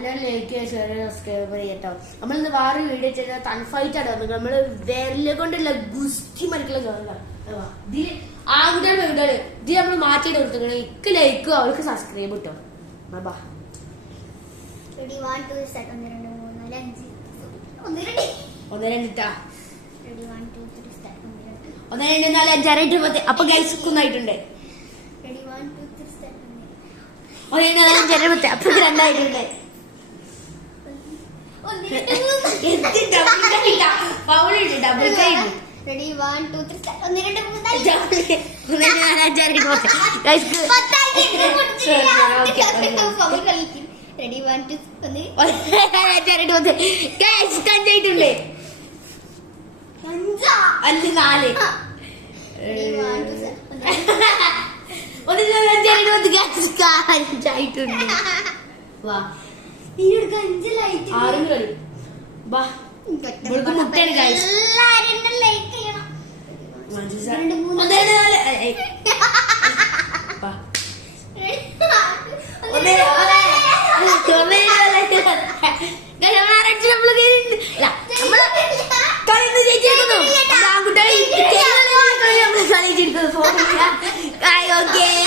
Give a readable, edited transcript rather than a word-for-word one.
എല്ലാവരും like share subscribe ചെയ്യട്ടോ. നമ്മളിന്ന് വേറെ വീഡിയോ ചെയ്താൽ തൺഫൈറ്റ് ആണ്. നമ്മള് വിരല് കൊണ്ടുള്ള ഗുസ്തി മരിക്കുള്ള ഗേളാണ്. ഇതില് ആൺകുട്ടികൾ പെൺകുട്ടികൾ ഇത് നമ്മൾ മാറ്റിയിട്ട് കൊടുത്തിട്ടുണ്ട്. ഇക്ക് ലൈക്കും അവർക്ക് സബ്സ്ക്രൈബ് കിട്ടും. ബാ Ready, 1 2 start. 1 2 3 4 5 1 2 1 2 ട്ടാ. Ready, 1 2 3 start. 1 2 4 5 6 7 10. അപ്പൊ ഗൈസ് കുന്നായിട്ടുണ്ട്. Ready, 1 2 3 start. 1 2 4 5 6 10. അപ്പൊ രണ്ടായിട്ടുണ്ട്. ഡബിൾ കൈ. Ready, 1 2 3 start. 1 2 3 Ready, 1 2 കഞ്ചായിട്ടുണ്ട്. അല്ല 4 കഞ്ചായിട്ടുണ്ട്. വാ 6 കളി. വാ മുട്ടയാണ് ഗൈസ്. എല്ലാരും ലൈക്ക് ചെയ്യണം. 1 2 3 വാ 1 2 4